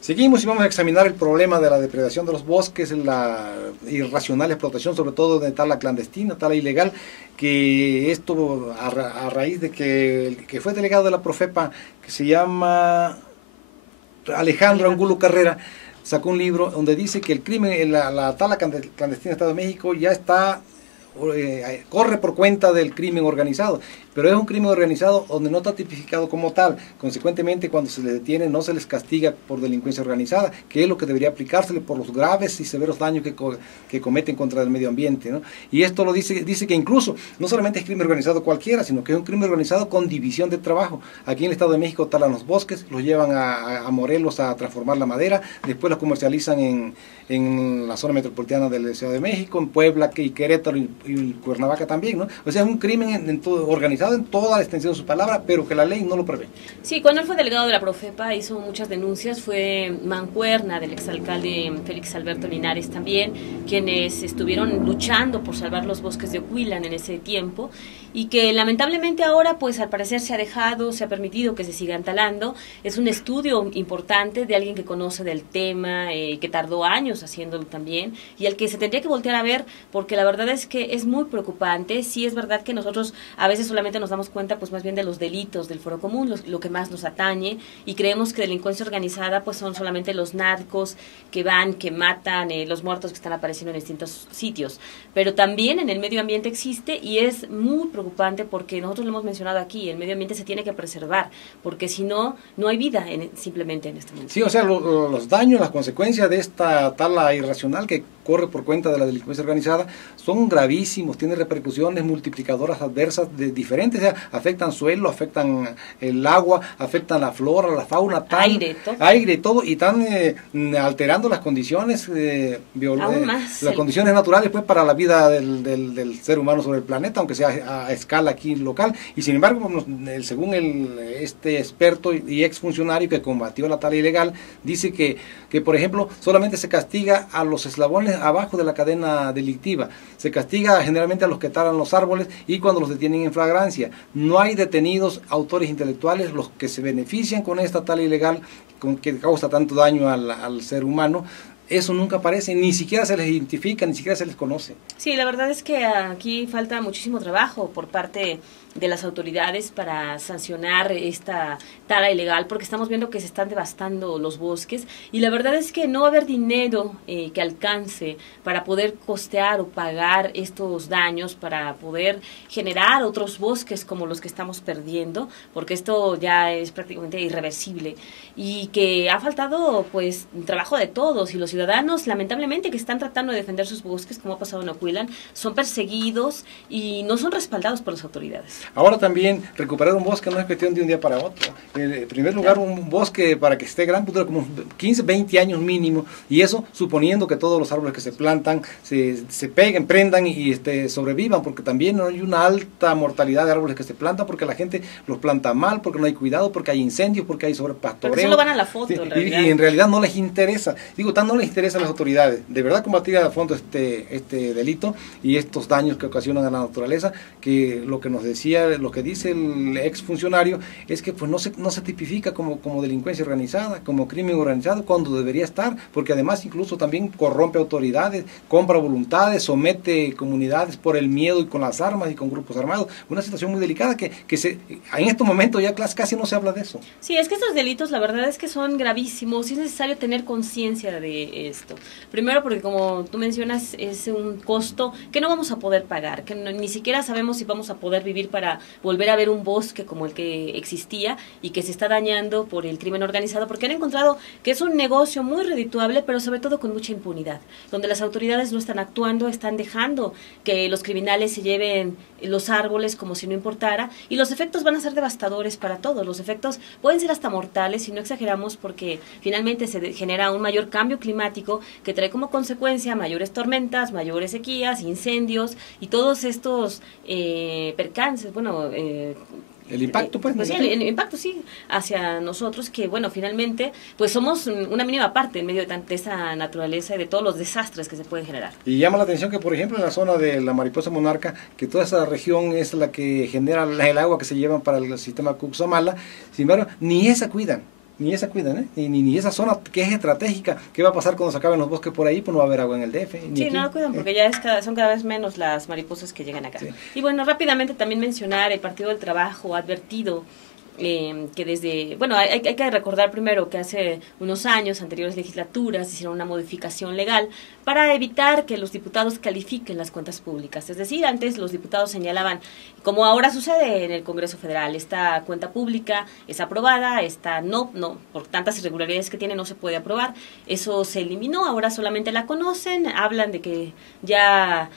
Seguimos y vamos a examinar el problema de la depredación de los bosques, la irracional explotación, sobre todo de tala clandestina, tala ilegal, que esto a raíz de que el que fue delegado de la Profepa, que se llama Alejandro Angulo Carrera, sacó un libro donde dice que el crimen, la tala clandestina del Estado de México ya está, corre por cuenta del crimen organizado, pero es un crimen organizado donde no está tipificado como tal. Consecuentemente, cuando se les detiene no se les castiga por delincuencia organizada, que es lo que debería aplicársele por los graves y severos daños que cometen contra el medio ambiente, ¿no? Y esto lo dice que incluso no solamente es crimen organizado cualquiera, sino que es un crimen organizado con división de trabajo. Aquí en el Estado de México talan los bosques, los llevan a Morelos a transformar la madera, después los comercializan en la zona metropolitana de la Ciudad de México, en Puebla y Querétaro y Cuernavaca también, ¿no? O sea, es un crimen organizado en toda la extensión de su palabra, pero que la ley no lo prevé. Sí, cuando él fue delegado de la Profepa hizo muchas denuncias, fue mancuerna del exalcalde Félix Alberto Linares también, quienes estuvieron luchando por salvar los bosques de Ocuilan en ese tiempo, y que lamentablemente ahora, pues al parecer se ha permitido que se sigan talando. Es un estudio importante de alguien que conoce del tema, que tardó años haciéndolo también, y al que se tendría que voltear a ver, porque la verdad es que es muy preocupante. Sí es verdad que nosotros a veces solamente nos damos cuenta pues más bien de los delitos del foro común, lo que más nos atañe, y creemos que delincuencia organizada pues son solamente los narcos que van, que matan, los muertos que están apareciendo en distintos sitios, pero también en el medio ambiente existe, y es muy preocupante porque nosotros lo hemos mencionado aquí, el medio ambiente se tiene que preservar, porque si no, no hay vida simplemente en este mundo. Sí, o sea, los daños, las consecuencias de esta tala irracional que corre por cuenta de la delincuencia organizada son gravísimos, tienen repercusiones multiplicadoras adversas de diferentes, o sea, afectan suelo, afectan el agua, afectan la flora, la fauna, aire, todo, y están alterando las condiciones las condiciones naturales pues para la vida del ser humano sobre el planeta, aunque sea a escala aquí local. Y sin embargo, según este experto y exfuncionario que combatió la tala ilegal, dice que por ejemplo solamente se castiga a los eslabones abajo de la cadena delictiva, se castiga generalmente a los que talan los árboles y cuando los detienen en flagrancia. No hay detenidos autores intelectuales, los que se benefician con esta tala ilegal que causa tanto daño al ser humano. Eso nunca aparece, ni siquiera se les identifica, ni siquiera se les conoce. Sí, la verdad es que aquí falta muchísimo trabajo por parte de las autoridades para sancionar esta tala ilegal, porque estamos viendo que se están devastando los bosques, y la verdad es que no va a haber dinero que alcance para poder costear o pagar estos daños, para poder generar otros bosques como los que estamos perdiendo, porque esto ya es prácticamente irreversible, y que ha faltado pues trabajo de todos, y los ciudadanos lamentablemente que están tratando de defender sus bosques, como ha pasado en Ocuilan, son perseguidos y no son respaldados por las autoridades. Ahora también recuperar un bosque no es cuestión de un día para otro. En primer lugar, un bosque para que esté grande dura como 15, 20 años mínimo, y eso suponiendo que todos los árboles que se plantan se peguen, prendan y sobrevivan, porque también hay una alta mortalidad de árboles que se plantan porque la gente los planta mal, porque no hay cuidado, porque hay incendios, porque hay sobrepastoreo. Pero solo van a la foto, sí, en realidad. Y en realidad no les interesa. Digo, no les interesa a las autoridades de verdad combatir a fondo este delito y estos daños que ocasionan a la naturaleza, que lo que nos decía, lo que dice el exfuncionario es que pues no se tipifica como delincuencia organizada, como crimen organizado, cuando debería estar, porque además incluso también corrompe autoridades, compra voluntades, somete comunidades por el miedo y con las armas y con grupos armados. Una situación muy delicada que en estos momentos ya casi no se habla de eso. Sí, es que estos delitos la verdad es que son gravísimos y es necesario tener conciencia de esto. Primero porque como tú mencionas es un costo que no vamos a poder pagar, que ni siquiera sabemos si vamos a poder vivir para volver a ver un bosque como el que existía y que se está dañando por el crimen organizado, porque han encontrado que es un negocio muy redituable, pero sobre todo con mucha impunidad, donde las autoridades no están actuando, están dejando que los criminales se lleven los árboles como si no importara, y los efectos van a ser devastadores para todos. Los efectos pueden ser hasta mortales si no exageramos, porque finalmente se genera un mayor cambio climático que trae como consecuencia mayores tormentas, mayores sequías, incendios y todos estos percances, el impacto, pues sí, el impacto, sí, hacia nosotros, que bueno, finalmente, pues somos una mínima parte en medio de esa naturaleza y de todos los desastres que se pueden generar. Y llama la atención que, por ejemplo, en la zona de la mariposa monarca, que toda esa región es la que genera el agua que se llevan para el sistema Cuxamala, sin embargo, ni esa cuidan. Ni esa cuidan, ¿eh? Ni esa zona que es estratégica. ¿Qué va a pasar cuando se acaben los bosques por ahí? Pues no va a haber agua en el DF. Sí, aquí. No lo cuidan porque ya son cada vez menos las mariposas que llegan acá. Sí. Y bueno, rápidamente también mencionar, el Partido del Trabajo ha advertido que desde, bueno, hay que recordar primero que hace unos años, anteriores legislaturas, hicieron una modificación legal para evitar que los diputados califiquen las cuentas públicas. Es decir, antes los diputados señalaban, como ahora sucede en el Congreso Federal, esta cuenta pública es aprobada, esta no, por tantas irregularidades que tiene no se puede aprobar. Eso se eliminó, ahora solamente la conocen, hablan de que ya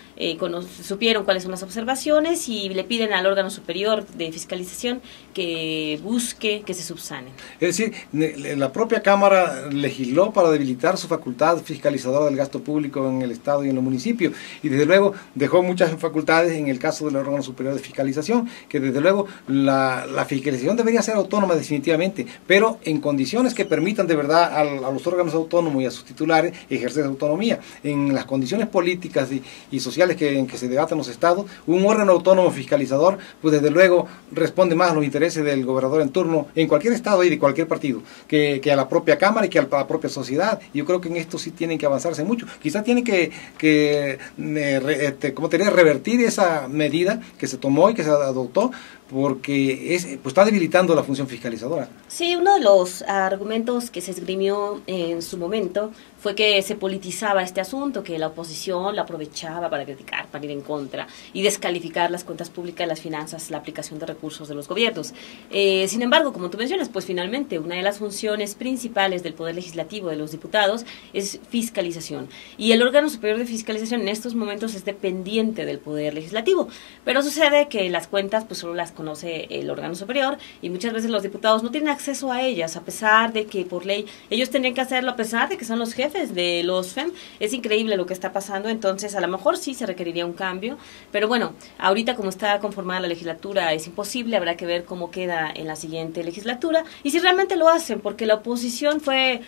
supieron cuáles son las observaciones y le piden al órgano superior de fiscalización que busque que se subsanen. Es decir, la propia Cámara legisló para debilitar su facultad fiscalizadora del gasto público en el Estado y en los municipios, y desde luego dejó muchas facultades en el caso del órgano superior de fiscalización, que desde luego la fiscalización debería ser autónoma definitivamente, pero en condiciones que permitan de verdad a los órganos autónomos y a sus titulares ejercer autonomía. En las condiciones políticas y sociales en que se debaten los estados, un órgano autónomo fiscalizador, pues desde luego responde más a los intereses del gobernador en turno en cualquier estado y de cualquier partido, que a la propia Cámara y que a la propia sociedad. Yo creo que en esto sí tienen que avanzarse mucho. Quizás tienen que revertir esa medida que se tomó y que se adoptó, porque pues está debilitando la función fiscalizadora. Sí, uno de los argumentos que se esgrimió en su momento fue que se politizaba este asunto, que la oposición lo aprovechaba para criticar, para ir en contra y descalificar las cuentas públicas, las finanzas, la aplicación de recursos de los gobiernos. Sin embargo, como tú mencionas, pues finalmente una de las funciones principales del Poder Legislativo de los diputados es fiscalización. Y el órgano superior de fiscalización en estos momentos es dependiente del Poder Legislativo. Pero sucede que las cuentas pues solo las conoce el órgano superior y muchas veces los diputados no tienen acceso a ellas, a pesar de que por ley ellos tendrían que hacerlo, a pesar de que son los jefes de los FEM. Es increíble lo que está pasando, entonces a lo mejor sí se requeriría un cambio, pero bueno, ahorita como está conformada la legislatura es imposible, habrá que ver cómo queda en la siguiente legislatura y si realmente lo hacen, porque la oposición fue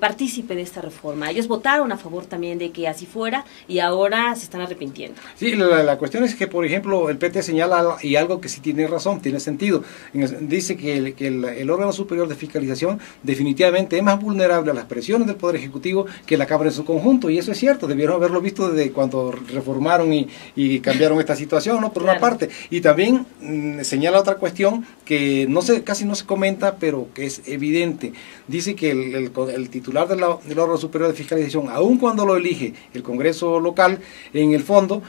partícipe de esta reforma. Ellos votaron a favor también de que así fuera y ahora se están arrepintiendo. Sí, la cuestión es que, por ejemplo, el PT señala y algo que sí tiene razón, tiene sentido. Dice que el órgano superior de fiscalización definitivamente es más vulnerable a las presiones del Poder Ejecutivo que la Cámara en su conjunto, y eso es cierto, debieron haberlo visto desde cuando reformaron y cambiaron esta situación, ¿no? Por una parte. Y también señala otra cuestión que casi no se comenta, pero que es evidente. Dice que el titular del órgano superior de fiscalización, aun cuando lo elige el Congreso local, en el fondo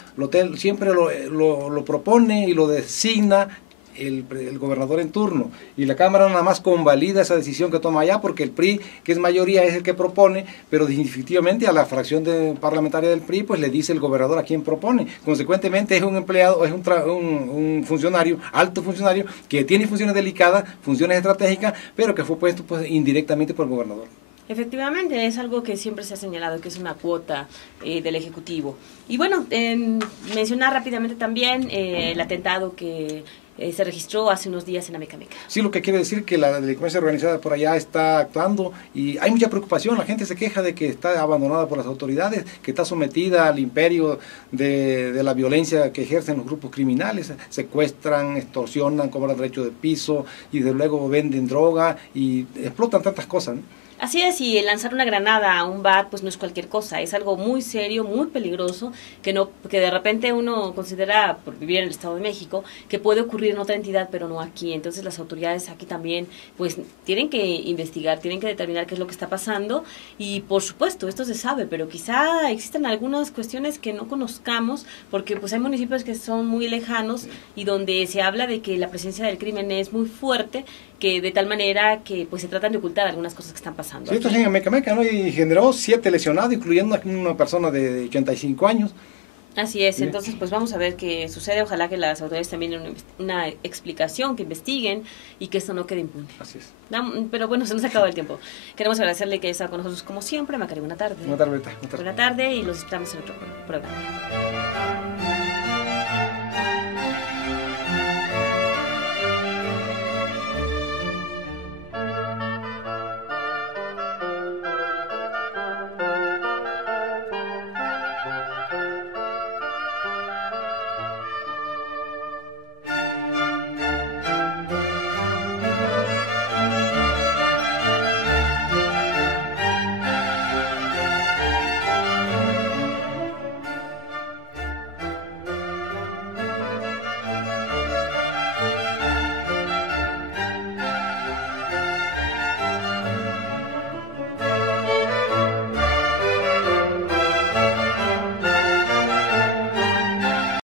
siempre lo propone y lo designa el gobernador en turno, y la Cámara nada más convalida esa decisión que toma allá, porque el PRI, que es mayoría, es el que propone, pero definitivamente a la fracción parlamentaria del PRI pues le dice el gobernador a quien propone. Consecuentemente es un empleado, es un funcionario, alto funcionario, que tiene funciones delicadas, funciones estratégicas, pero que fue puesto pues indirectamente por el gobernador. Efectivamente, es algo que siempre se ha señalado, que es una cuota del Ejecutivo. Y bueno, mencionar rápidamente también el atentado que se registró hace unos días en Amecameca. Sí, lo que quiere decir que la delincuencia organizada por allá está actuando y hay mucha preocupación. La gente se queja de que está abandonada por las autoridades, que está sometida al imperio de la violencia que ejercen los grupos criminales. Secuestran, extorsionan, cobran derecho de piso y de luego venden droga y explotan tantas cosas, ¿no? Así es, y lanzar una granada a un bar pues no es cualquier cosa, es algo muy serio, muy peligroso, que de repente uno considera, por vivir en el Estado de México, que puede ocurrir en otra entidad, pero no aquí. Entonces las autoridades aquí también pues tienen que investigar, tienen que determinar qué es lo que está pasando y por supuesto esto se sabe, pero quizá existen algunas cuestiones que no conozcamos, porque pues hay municipios que son muy lejanos y donde se habla de que la presencia del crimen es muy fuerte, que de tal manera que pues se tratan de ocultar algunas cosas que están pasando. Sí, esto es en Amecameca, ¿no? Y generó 7 lesionados, incluyendo una persona de 85 años. Así es, entonces pues vamos a ver qué sucede, ojalá que las autoridades también den una explicación, que investiguen y que esto no quede impune. Así es. Pero bueno, se nos ha acabado el tiempo. Queremos agradecerle que está con nosotros como siempre, Macari, buena tarde. Buena tarde. Buena tarde y los esperamos en otro programa.